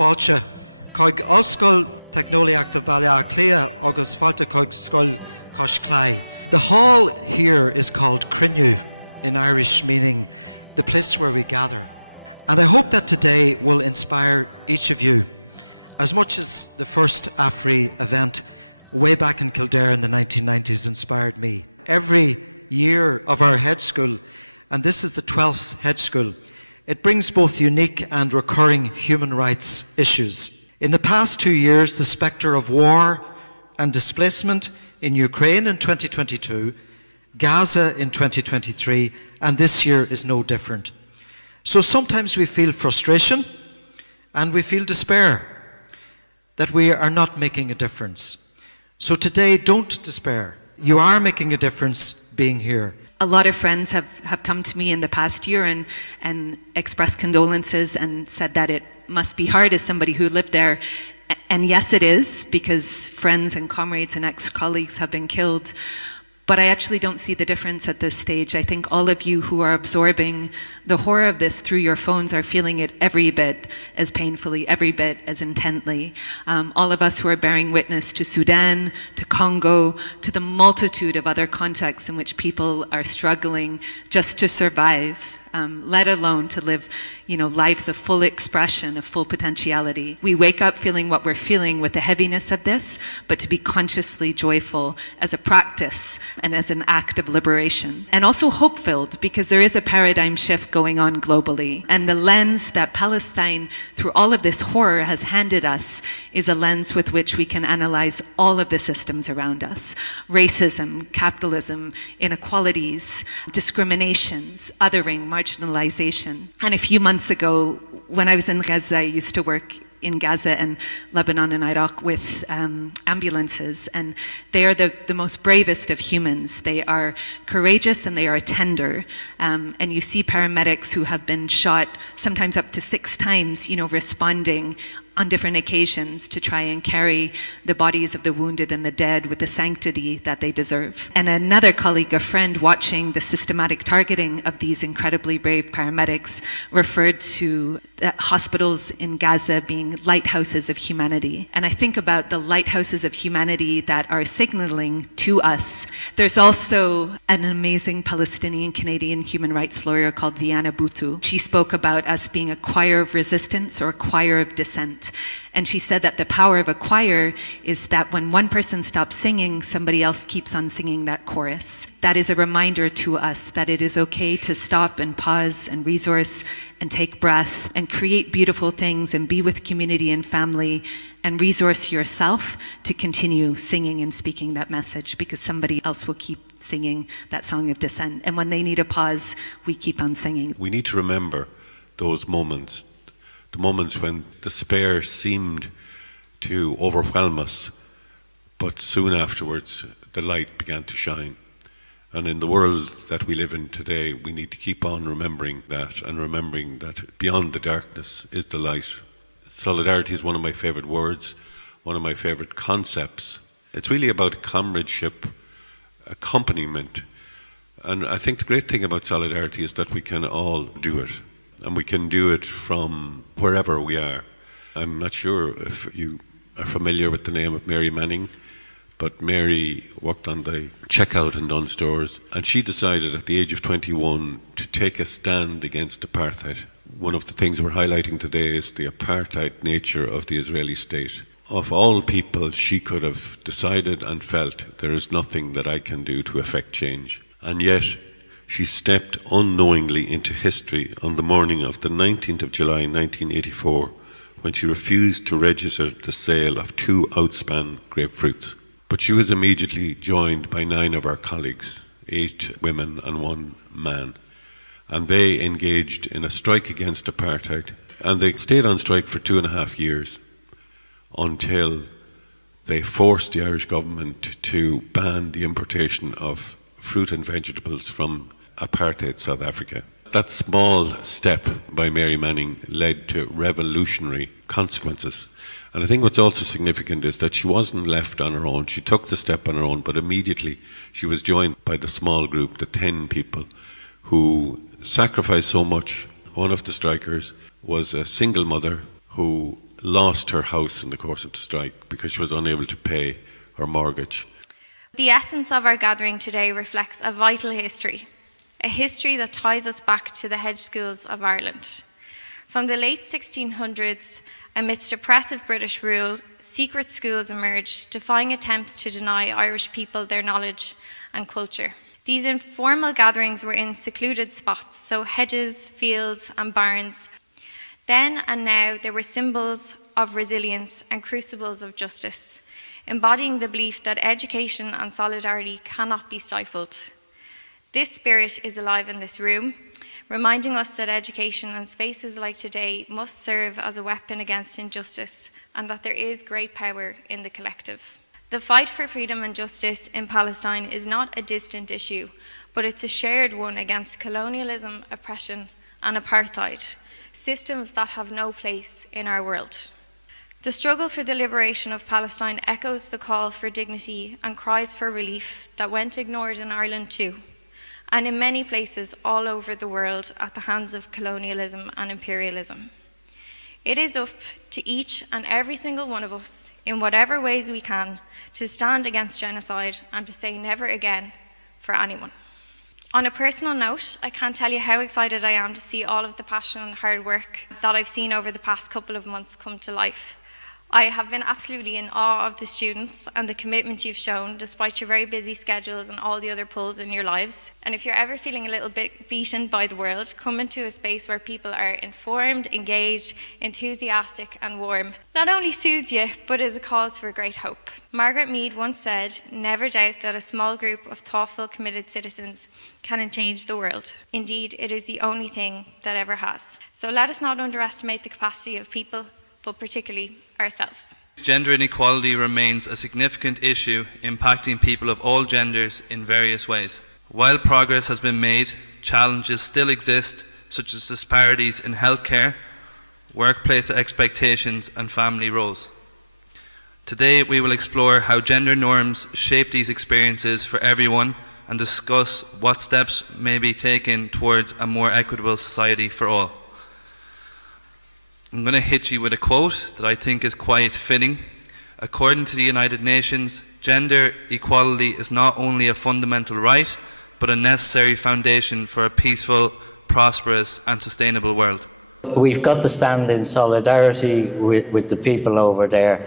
fáilte, chuig oscail technoliaachta Baile Clia agus fáilte chuig scoil Coshclai. The hall here is called Crinnew in Irish, meaning the place where we gather. And I hope that today will inspire each of you, as much as the first Afri event way back in Kildare in the 1990s inspired me. Every year of our Hedge School, and this is the 12th Hedge School, it brings both unique and recurring human rights issues. In the past 2 years, the spectre of war and displacement in Ukraine in 2022, Gaza in 2023, and this year is no different. So sometimes we feel frustration and we feel despair that we are not making a difference. So today, don't despair. You are making a difference being here. A lot of friends have come to me in the past year and expressed condolences and said that it must be hard as somebody who lived there. And yes, it is, because friends and comrades and ex-colleagues have been killed. But I actually don't see the difference at this stage. I think all of you who are absorbing the horror of this through your phones are feeling it every bit as painfully, every bit as intently. All of us who are bearing witness to Sudan, to Congo, to the multitude of other contexts in which people are struggling just to survive, let alone to live, lives of full expression, of full potentiality. We wake up feeling what we're feeling with the heaviness of this, but to be consciously joyful as a practice and as an act of liberation. And also hope-filled, because there is a paradigm shift going on globally. And the lens that Palestine, through all of this horror, has handed us is a lens with which we can analyze all of the systems around us. Racism, capitalism, inequalities, discriminations, othering, marginalization. And a few months ago, when I was in Gaza, I used to work in Gaza and Lebanon and Iraq with ambulances, and they are the most bravest of humans. They are courageous and they are tender, and you see paramedics who have been shot sometimes up to 6 times, responding on different occasions to try and carry the bodies of the wounded and the dead with the sanctity that they deserve. And another colleague, a friend, watching the systematic targeting of these incredibly brave paramedics, referred to hospitals in Gaza being lighthouses of humanity. And I think about the lighthouses of humanity that are signaling to us. There's also an amazing Palestinian-Canadian human rights lawyer called Diana Boutou. She spoke about us being a choir of resistance or a choir of dissent. And she said that the power of a choir is that when one person stops singing, somebody else keeps on singing that chorus. That is a reminder to us that it is okay to stop and pause and resource and take breath and create beautiful things and be with community and family and resource yourself to continue singing and speaking that message, because somebody else will keep singing that song of dissent. And when they need a pause, we keep on singing. We need to remember those moments. The moments when despair seemed to overwhelm us, but soon afterwards the light began to shine. And in the world that we live in today, we need to keep on remembering that, and remembering that beyond the darkness is the light. Solidarity is one of my favourite words, one of my favourite concepts. It's really about comradeship, accompaniment. And I think the great thing about solidarity is that we can all do it. And we can do it from wherever we are. I'm not sure if you are familiar with the name of Mary Manning, but Mary worked on the checkout in Dunnes Stores, and she decided at the age of 21 to take a stand against apartheid. One of the things we're highlighting today is the apartheid nature of the Israeli state. Of all people, she could have decided and felt, there is nothing that I can do to affect change. And yet, she stepped unknowingly into history on the morning of the 19th of July 1984, when she refused to register the sale of 2 outspan grapefruits. But she was immediately joined by 9 of our colleagues, 8 women and 1 man. And they engaged in a strike against apartheid. And they stayed on strike for 2.5 years until they forced the Irish government to ban the importation of fruit and vegetables from apartheid South Africa. That small step by Mary Manning led to revolutionary consequences. And I think what's also significant is that she wasn't left on her own. She took the step on her own, but immediately she was joined by the small group, the 10 people, who sacrificed so much. One of the strikers was a single mother who lost her house in the course of the strike because she was unable to pay her mortgage. The essence of our gathering today reflects a vital history, a history that ties us back to the Hedge Schools of Ireland. From the late 1600s, amidst oppressive British rule, secret schools emerged, defying attempts to deny Irish people their knowledge and culture. These informal gatherings were in secluded spots, so hedges, fields, and barns. Then and now, they were symbols of resilience and crucibles of justice, embodying the belief that education and solidarity cannot be stifled. This spirit is alive in this room, reminding us that education and spaces like today must serve as a weapon against injustice, and that there is great power in the collective. The fight for freedom and justice in Palestine is not a distant issue, but it's a shared one against colonialism, oppression, and apartheid, systems that have no place in our world. The struggle for the liberation of Palestine echoes the call for dignity and cries for relief that went ignored in Ireland too, and in many places all over the world at the hands of colonialism and imperialism. It is up to each and every single one of us, in whatever ways we can, to stand against genocide and to say never again for anyone. On a personal note, I can't tell you how excited I am to see all of the passion and hard work that I've seen over the past couple of months come to life. I have been absolutely in awe of the students and the commitment you've shown despite your very busy schedules and all the other pulls in your lives. And if you're ever feeling a little bit beaten by the world, come into a space where people are informed, engaged, enthusiastic and warm. Not only soothes you, but is a cause for great hope. Margaret Mead once said, "Never doubt that a small group of thoughtful, committed citizens can change the world. Indeed, it is the only thing that ever has." So let us not underestimate the capacity of people, but particularly ourselves. Gender inequality remains a significant issue impacting people of all genders in various ways. While progress has been made, challenges still exist, such as disparities in healthcare, workplace expectations, and family roles. Today, we will explore how gender norms shape these experiences for everyone and discuss what steps may be taken towards a more equitable society for all. I'm going to hit you with a quote that I think is quite fitting. According to the United Nations, gender equality is not only a fundamental right, but a necessary foundation for a peaceful, prosperous, and sustainable world. We've got to stand in solidarity with the people over there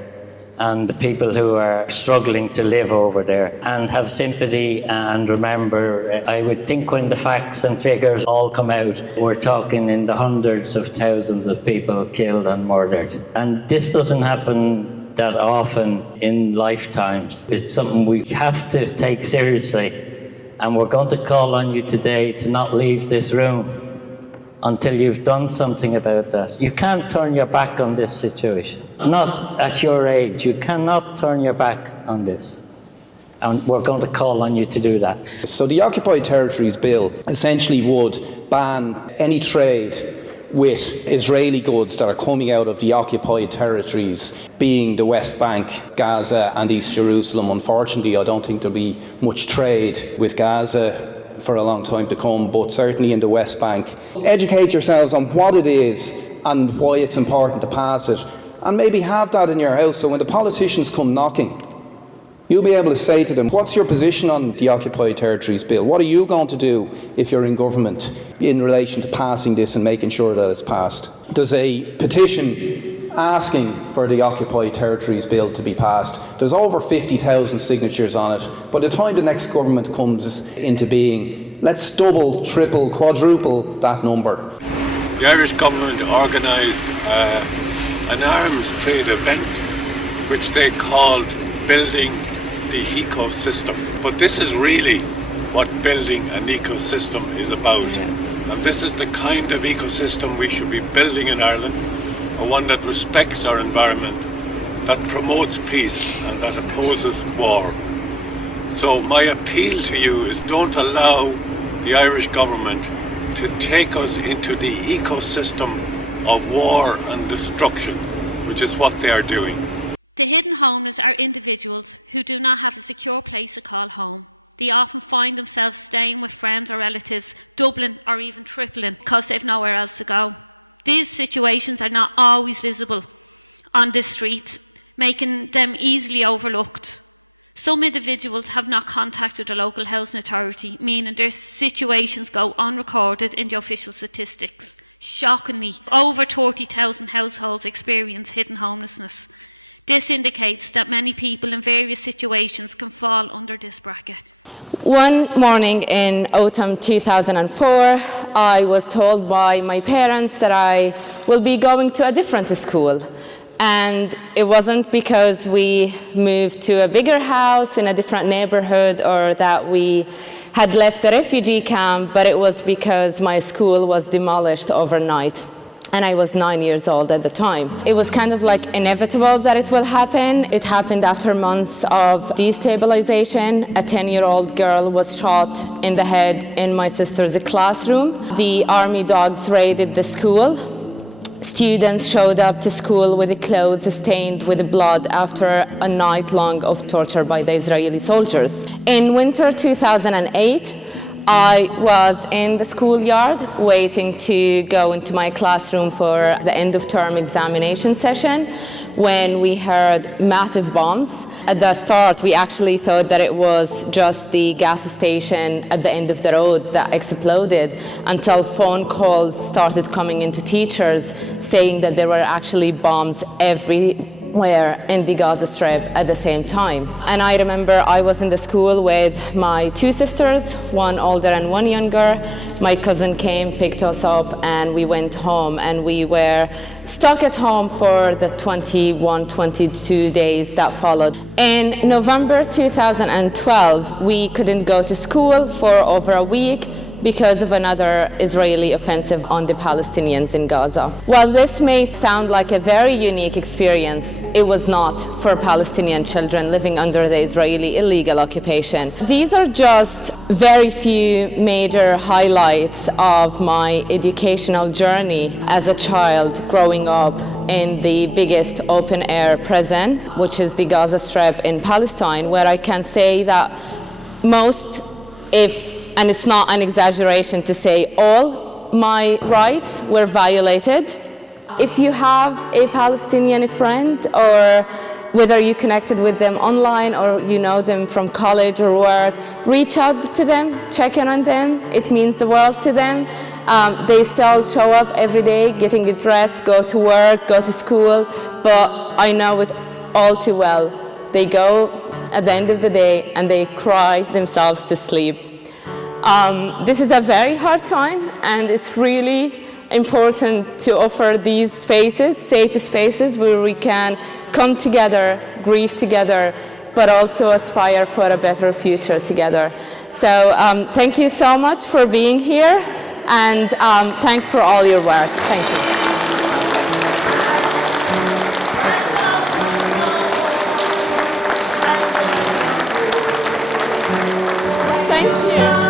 and the people who are struggling to live over there, and have sympathy and remember, I would think when the facts and figures all come out, we're talking in the hundreds of thousands of people killed and murdered. And this doesn't happen that often in lifetimes. It's something we have to take seriously, and we're going to call on you today to not leave this room until you've done something about that. You can't turn your back on this situation. Not at your age. You cannot turn your back on this. And we're going to call on you to do that. So the Occupied Territories Bill essentially would ban any trade with Israeli goods that are coming out of the occupied territories, being the West Bank, Gaza and East Jerusalem. Unfortunately, I don't think there'll be much trade with Gaza for a long time to come, but certainly in the West Bank. Educate yourselves on what it is and why it's important to pass it, and maybe have that in your house so when the politicians come knocking, you'll be able to say to them, what's your position on the Occupied Territories Bill? What are you going to do if you're in government in relation to passing this and making sure that it's passed? There's a petition asking for the Occupied Territories Bill to be passed. There's over 50,000 signatures on it. By the time the next government comes into being, let's double, triple, quadruple that number. The Irish government organised an arms trade event which they called Building the Ecosystem. But this is really what building an ecosystem is about. And this is the kind of ecosystem we should be building in Ireland. One that respects our environment, that promotes peace and that opposes war. So my appeal to you is don't allow the Irish government to take us into the ecosystem of war and destruction, which is what they are doing. The hidden homeless are individuals who do not have a secure place to call home. They often find themselves staying with friends or relatives, doubling or even tripling because they've nowhere else to go. These situations are not always visible on the streets, making them easily overlooked. Some individuals have not contacted the local housing authority, meaning their situations go unrecorded in the official statistics. Shockingly, over 30,000 households experience hidden homelessness. This indicates that many people in various situations can fall under this bracket. One morning in autumn 2004, I was told by my parents that I will be going to a different school. And it wasn't because we moved to a bigger house in a different neighborhood or that we had left the refugee camp, but it was because my school was demolished overnight. And I was 9 years old at the time. It was kind of like inevitable that it will happen. It happened after months of destabilization. A 10-year-old girl was shot in the head in my sister's classroom. The army dogs raided the school. Students showed up to school with clothes stained with blood after a night long of torture by the Israeli soldiers. In winter 2008, I was in the schoolyard waiting to go into my classroom for the end of term examination session when we heard massive bombs. At the start, we actually thought that it was just the gas station at the end of the road that exploded, until phone calls started coming into teachers saying that there were actually bombs everywhere in the Gaza Strip at the same time. And I remember I was in the school with my two sisters, one older and one younger. My cousin came, picked us up, and we went home, and we were stuck at home for the 21, 22 days that followed. In November 2012, we couldn't go to school for over a week because of another Israeli offensive on the Palestinians in Gaza. While this may sound like a very unique experience, it was not for Palestinian children living under the Israeli illegal occupation. These are just very few major highlights of my educational journey as a child growing up in the biggest open-air prison, which is the Gaza Strip in Palestine, where I can say that most, and it's not an exaggeration to say all, my rights were violated. If you have a Palestinian friend, or whether you connected with them online or you know them from college or work, reach out to them, check in on them. It means the world to them. They still show up every day, getting dressed, go to work, go to school, but I know it all too well. They go at the end of the day and they cry themselves to sleep. This is a very hard time, and it's really important to offer these spaces, safe spaces, where we can come together, grieve together, but also aspire for a better future together. So thank you so much for being here, and thanks for all your work. Thank you. Thank you.